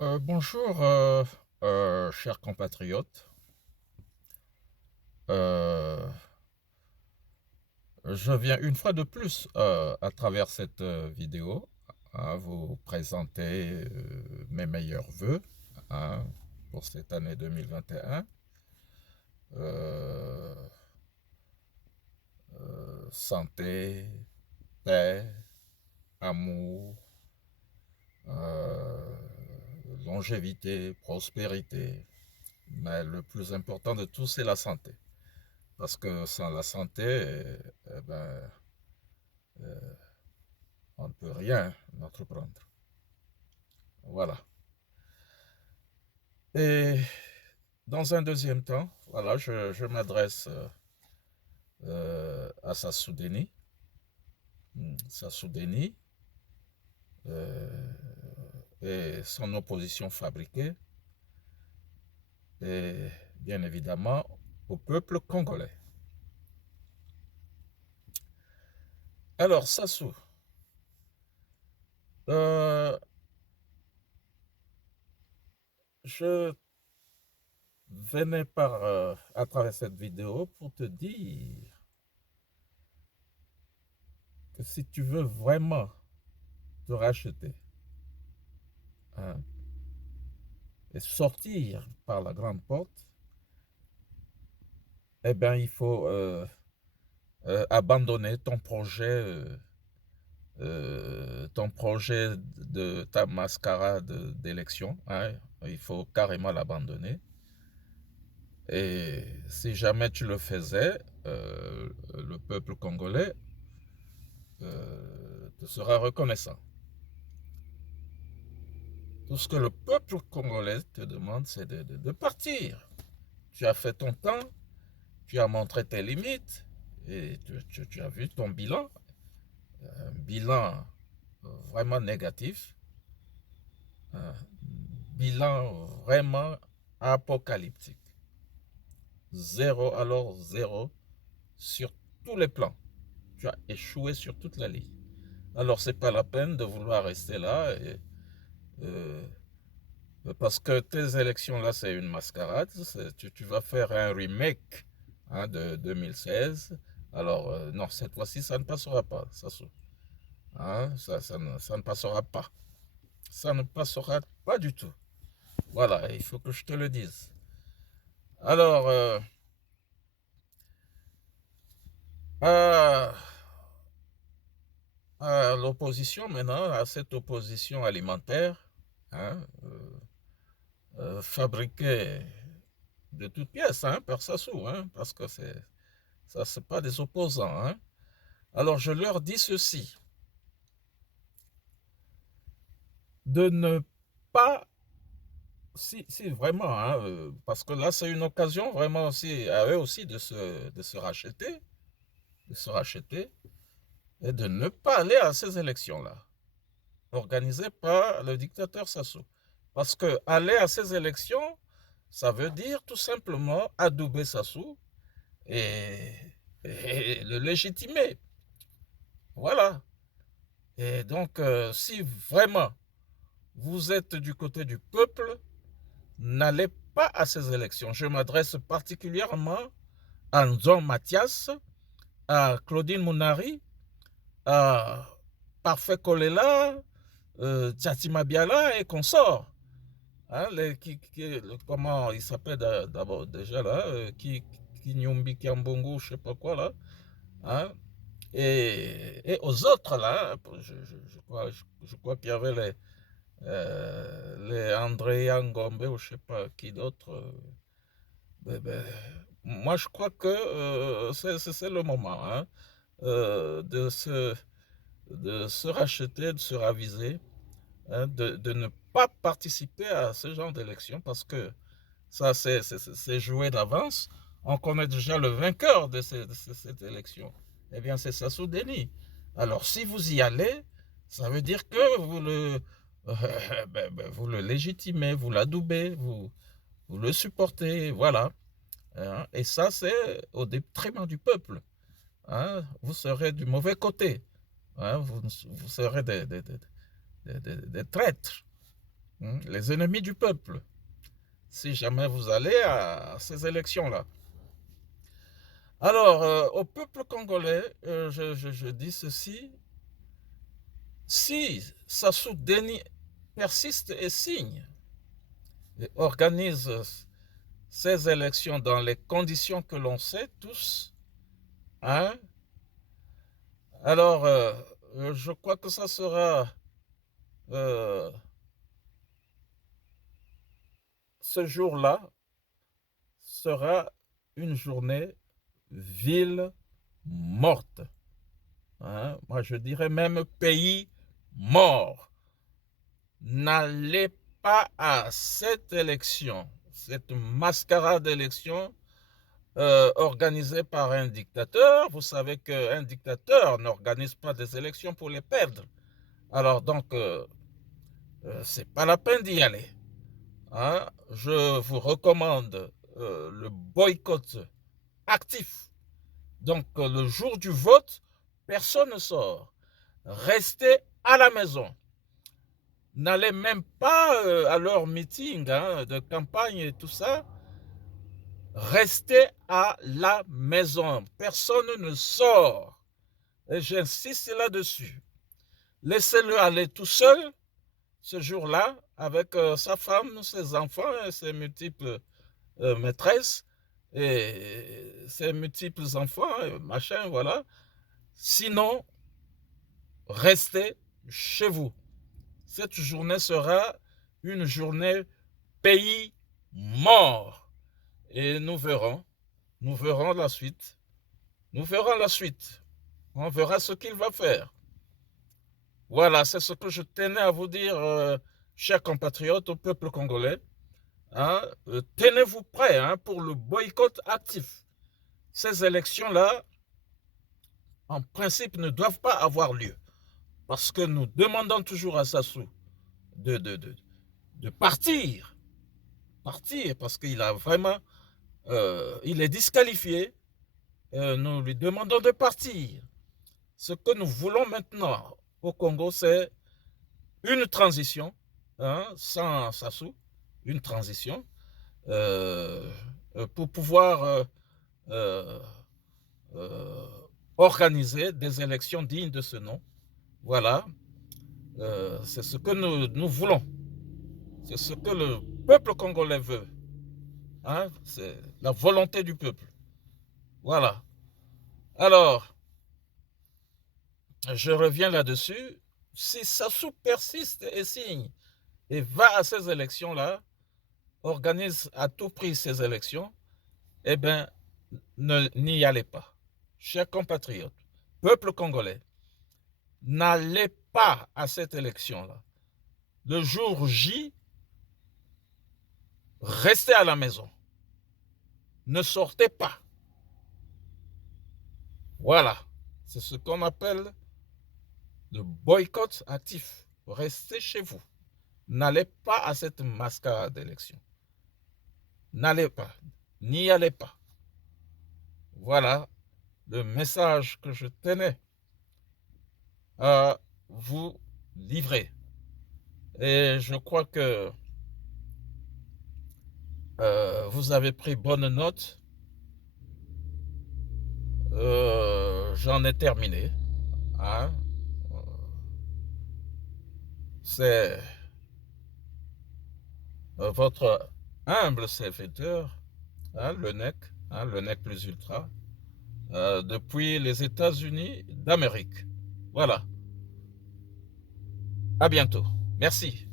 Bonjour, chers compatriotes. Euh, je viens une fois de plus, à travers cette vidéo, à vous présenter mes meilleurs vœux, hein, pour cette année 2021. Euh, Santé, paix, amour, euh, longévité, prospérité. Mais le plus important de tout, c'est la santé. Parce que sans la santé, eh ben, on ne peut rien entreprendre. Voilà. Et dans un deuxième temps, voilà, je m'adresse à Sassoudeni. Sassoudeni euh, et son opposition fabriquée, et bien évidemment au peuple congolais. Alors, Sassou, euh, je venais à travers cette vidéo pour te dire que si tu veux vraiment te racheter, hein, et sortir par la grande porte, eh bien, il faut abandonner ton projet de ta mascarade d'élection, hein. Il faut carrément l'abandonner. Et si jamais tu le faisais, le peuple congolais te sera reconnaissant. Tout ce que le peuple congolais te demande, c'est de partir. Tu as fait ton temps, tu as montré tes limites, et tu as vu ton bilan, un bilan vraiment négatif, un bilan vraiment apocalyptique. Zéro, alors zéro sur tous les plans. Tu as échoué sur toute la ligne. Alors c'est pas la peine de vouloir rester là, euh, parce que tes élections là c'est une mascarade. Tu vas faire un remake, hein, de 2016. Alors non, cette fois-ci ça ne passera pas, hein, ça ne passera pas. Ça ne passera pas du tout. Voilà, il faut que je te le dise. Alors, à, à l'opposition maintenant, à cette opposition alimentaire, hein, fabriquée de toutes pièces, hein, par Sassou, hein, parce que ça, c'est pas des opposants, hein. Alors, je leur dis ceci, de ne pas, si vraiment, hein, parce que là, c'est une occasion vraiment aussi à eux aussi de se racheter, et de ne pas aller à ces élections-là, organisées par le dictateur Sassou. Parce que aller à ces élections, ça veut dire tout simplement adouber Sassou et, et le légitimer. Voilà. Et donc, si vraiment vous êtes du côté du peuple, n'allez pas à ces élections. Je m'adresse particulièrement à Nzon Mathias, à Claudine Mounari, à Parfait Kolela, Tchatima Biala et consorts. Hein, comment il s'appelle d'abord déjà là, Kinyumbi Kiambongo, je sais pas quoi là. Hein, et aux autres là, je crois qu'il y avait les André Ngombe ou je sais pas qui d'autre. Ben, moi je crois que c'est le moment, hein, euh, de, se, de se racheter, de se raviser, hein, de ne pas participer à ce genre d'élection parce que ça, c'est joué d'avance. On connaît déjà le vainqueur de cette élection. Eh bien, c'est Sassou Deni. Alors, si vous y allez, ça veut dire que vous le légitimez, vous l'adoubez, vous le supportez, voilà. Hein. Et ça, c'est au détriment du peuple. Hein. Vous serez du mauvais côté. Hein. Vous serez des traîtres. les ennemis du peuple, si jamais vous allez à ces élections-là. Alors, au peuple congolais, je dis ceci, si Sassou Deni persiste et signe, et organise ces élections dans les conditions que l'on sait tous, hein, alors je crois que ça sera ce jour-là sera une journée ville morte. Hein? Moi, je dirais même pays mort. N'allez pas à cette élection, cette mascarade d'élection organisée par un dictateur. Vous savez qu'un dictateur n'organise pas des élections pour les perdre. Alors donc, c'est pas la peine d'y aller. Hein? Je vous recommande le boycott actif. Donc, le jour du vote, personne ne sort. Restez à la maison. N'allez même pas à leur meeting de campagne et tout ça. Restez à la maison. Personne ne sort. Et j'insiste là-dessus. Laissez-le aller tout seul ce jour-là avec sa femme, ses enfants et ses multiples maîtresses et ses multiples enfants, et machin, voilà. Sinon, restez chez vous. Cette journée sera une journée pays mort. Et nous verrons la suite. Nous verrons la suite. On verra ce qu'il va faire. Voilà, c'est ce que je tenais à vous dire, chers compatriotes, au peuple congolais. Hein, tenez-vous prêts pour le boycott actif. Ces élections-là, en principe, ne doivent pas avoir lieu. Parce que nous demandons toujours à Sassou de partir. Partir, parce qu'il a vraiment... il est disqualifié. Nous lui demandons de partir. Ce que nous voulons maintenant au Congo, c'est une transition, sans Sassou, une transition, pour pouvoir organiser des élections dignes de ce nom. Voilà, c'est ce que nous voulons. C'est ce que le peuple congolais veut. Hein? C'est la volonté du peuple. Voilà. Alors, je reviens là-dessus. Si Sassou persiste et signe et va à ces élections-là, organise à tout prix ces élections, eh bien, n'y allez pas. Chers compatriotes, peuple congolais, n'allez pas à cette élection-là. Le jour J, restez à la maison. Ne sortez pas. Voilà. C'est ce qu'on appelle le boycott actif. Restez chez vous. N'allez pas à cette mascarade d'élection. N'allez pas. N'y allez pas. Voilà le message que je tenais à vous livrer. Et je crois que vous avez pris bonne note. J'en ai terminé. Hein? C'est votre humble serviteur, le NEC plus ultra, depuis les États-Unis d'Amérique. Voilà. À bientôt. Merci.